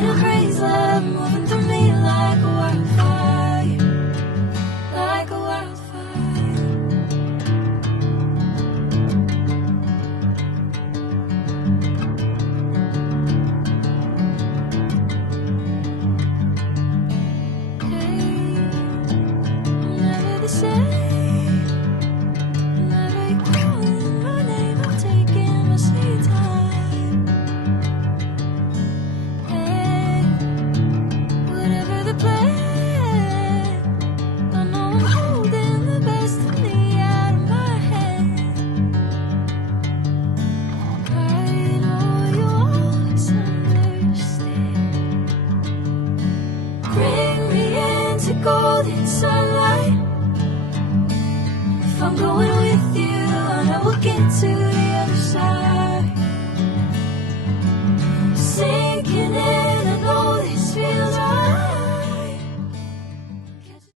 in a crazy love, moving through me like a wildfire, like a wildfire. Hey, I'm never the same. Whenever you're calling my name, I'm taking my sweet time. Hey, whatever the plan, I know I'm holding the best of me out of my head. I know you always understand. Bring me into golden sunlight. If I'm going with you, I know we'll get to the other side. Sinking in, I know this feels right.